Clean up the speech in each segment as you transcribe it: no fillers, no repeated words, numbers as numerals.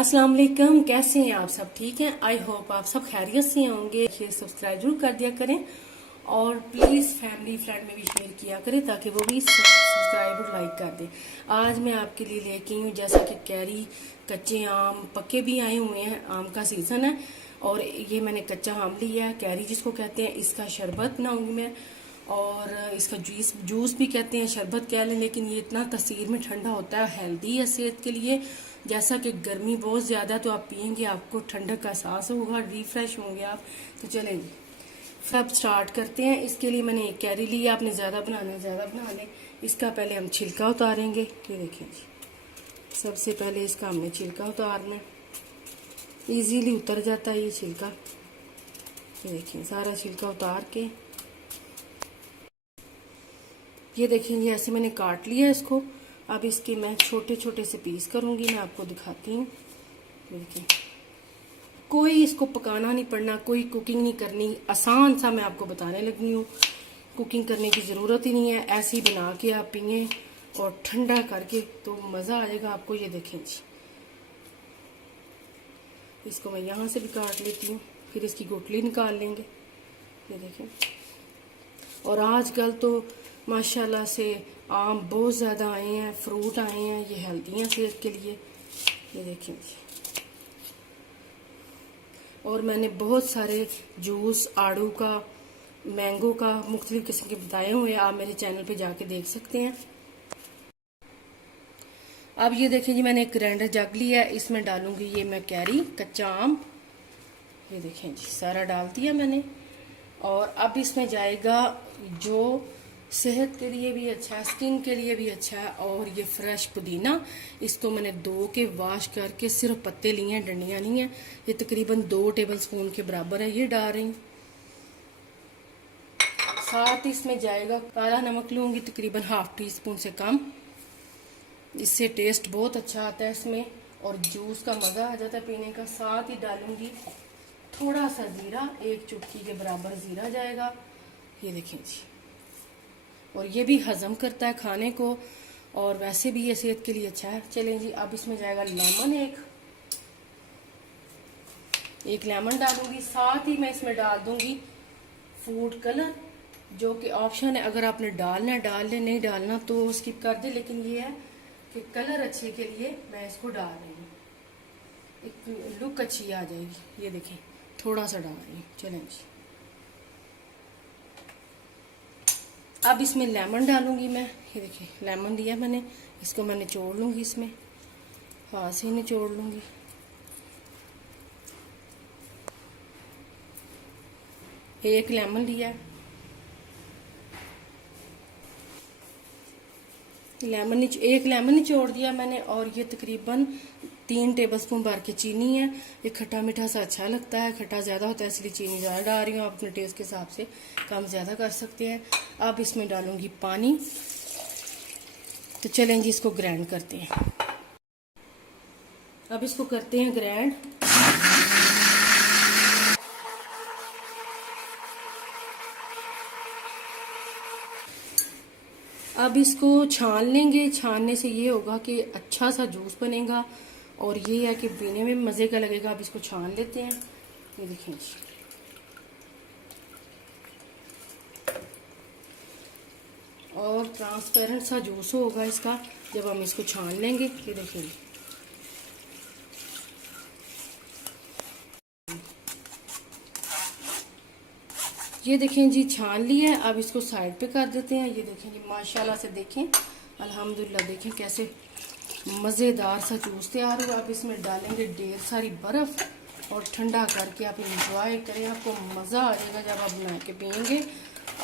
अस्सलाम वालेकुम। कैसे हैं आप सब? ठीक हैं? आई होप आप सब खैरियत से होंगे। सब्सक्राइब जरूर कर दिया करें और प्लीज फैमिली फ्रेंड में भी शेयर किया करें ताकि वो भी सब्सक्राइब और लाइक कर दें। आज मैं आपके लिए लेके आई हूँ जैसा कि कैरी, कच्चे आम, पक्के भी आए हुए हैं, आम का सीजन है और ये मैंने कच्चा आम लिया है, कैरी जिसको कहते हैं। इसका शरबत बनाऊंगी मैं और इसका जूस भी कहते हैं, शरबत कह लें, लेकिन ये इतना तसीर में ठंडा होता है, हेल्दी है सेहत के लिए। जैसा कि गर्मी बहुत ज़्यादा तो आप पियेंगे आपको ठंडक का एहसास होगा, रिफ्रेश होंगे आप। तो चलें सब स्टार्ट करते हैं। इसके लिए मैंने एक कैरी लिया, आपने ज़्यादा बनाना है ज़्यादा बना लें। इसका पहले हम छिलका उतारेंगे। ये देखिए जी, सबसे पहले इसका हमने छिलका उतारना है। ईजीली उतर जाता है ये छिलका। ये देखिए सारा छिलका उतार के ये देखिए ऐसे मैंने काट लिया इसको। अब इसके मैं छोटे छोटे से पीस करूंगी, मैं आपको दिखाती हूँ। देखिए कोई इसको पकाना नहीं पड़ना, कोई कुकिंग नहीं करनी, आसान सा मैं आपको बताने लगी हूँ। कुकिंग करने की ज़रूरत ही नहीं है, ऐसे ही बना के आप पिए और ठंडा करके तो मज़ा आ जाएगा आपको। ये देखें जी, इसको मैं यहाँ से भी काट लेती हूँ, फिर इसकी गुठली निकाल लेंगे। ये देखें, और आजकल तो माशाल्लाह से आम बहुत ज़्यादा आए हैं, फ्रूट आए हैं, ये हेल्दी हैं सेहत के लिए। ये देखें जी, और मैंने बहुत सारे जूस आड़ू का, मैंगो का, मुख्तलिफ किस्म के बताए हुए, आप मेरे चैनल पे जाके देख सकते हैं। अब ये देखें जी, मैंने एक ग्राइंडर जग लिया है, इसमें डालूंगी ये मैं कैरी, कच्चा आम। ये देखें जी सारा डाल दिया मैंने। और अब इसमें जाएगा जो सेहत के लिए भी अच्छा है, स्किन के लिए भी अच्छा है, और ये फ्रेश पुदीना। इसको मैंने धो के वॉश करके सिर्फ पत्ते लिए हैं, डंडियां नहीं है। ये तकरीबन 2 टेबल स्पून के बराबर है, ये डाल रही हूँ। साथ इसमें जाएगा काला नमक, लूंगी तकरीबन ½ टीस्पून से कम। इससे टेस्ट बहुत अच्छा आता है इसमें और जूस का मज़ा आ जाता है पीने का। साथ ही डालूंगी थोड़ा सा जीरा, 1 चुटकी के बराबर जीरा जाएगा। ये देखें जी, और ये भी हजम करता है खाने को और वैसे भी ये सेहत के लिए अच्छा है। चलें जी, अब इसमें जाएगा लेमन, एक लेमन डालूंगी। साथ ही मैं इसमें डाल दूंगी फूड कलर, जो कि ऑप्शन है, अगर आपने डालना है डाल ले, नहीं डालना तो स्किप कर दे, लेकिन ये है कि कलर अच्छे के लिए मैं इसको डाल रही हूँ, एक लुक अच्छी आ जाएगी। ये देखें थोड़ा सा डाल रही हूँ। चलें जी, अब इसमें लेमन डालूंगी मैं। ये देखिए लेमन लिया मैंने, इसको मैं निचोड़ लूंगी, इसमें हाथ से निचोड़ लूंगी। एक लेमन लिया, एक लेमन निचोड़ दिया मैंने। और ये तकरीबन 3 टेबलस्पून भर के चीनी है। ये खट्टा मीठा सा अच्छा लगता है, खट्टा ज़्यादा होता है इसलिए चीनी ज़्यादा डाल रही हूँ। आप अपने टेस्ट के हिसाब से कम ज़्यादा कर सकते हैं। अब इसमें डालूंगी पानी। तो चलें जी, इसको ग्राइंड करते हैं। अब इसको करते हैं ग्राइंड। अब इसको छान लेंगे, छानने से ये होगा कि अच्छा सा जूस बनेगा और ये है कि पीने में मज़े का लगेगा। अब इसको छान लेते हैं। ये देखिए, और ट्रांसपेरेंट सा जूस होगा इसका जब हम इसको छान लेंगे। ये देखिए, ये देखें जी छान लिया है। अब इसको साइड पे कर देते हैं। ये देखें जी माशाल्लाह से, देखें अल्हम्दुलिल्लाह, देखें कैसे मज़ेदार सा जूस तैयार हुआ। अब इसमें डालेंगे ढेर सारी बर्फ़ और ठंडा करके आप इंजॉय करें, आपको मज़ा आ जाएगा जब आप बना के पियेंगे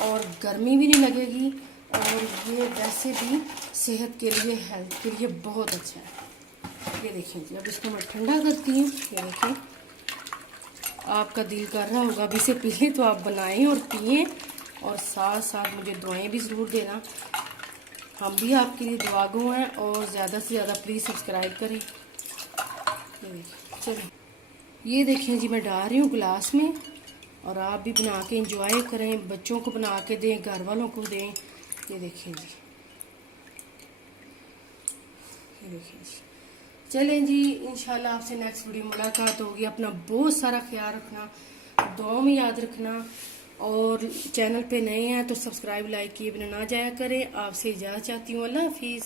और गर्मी भी नहीं लगेगी। और ये वैसे भी सेहत के लिए, हेल्थ के लिए बहुत अच्छा है। ये देखें जी, अब इसको मैं ठंडा करती हूँ। ये देखें, आपका दिल कर रहा होगा अभी से पिए, तो आप बनाएं और पिए और साथ साथ मुझे दुआएं भी ज़रूर देना। हम भी आपके लिए दुआगो हैं और ज़्यादा से ज़्यादा प्लीज़ सब्सक्राइब करें। चलो ये देखें जी, मैं डाल रही हूँ गिलास में और आप भी बना के इंजॉय करें, बच्चों को बना के दें, घर वालों को दें। ये देखें जी, ये देखें जी, चलें जी, इंशाल्लाह आपसे नेक्स्ट वीडियो मुलाकात होगी। अपना बहुत सारा ख्याल रखना, दुआ में याद रखना, और चैनल पे नए हैं तो सब्सक्राइब लाइक किए बिना ना जाया करें। आपसे इजाज़त चाहती हूँ। अल्लाह हाफिज़।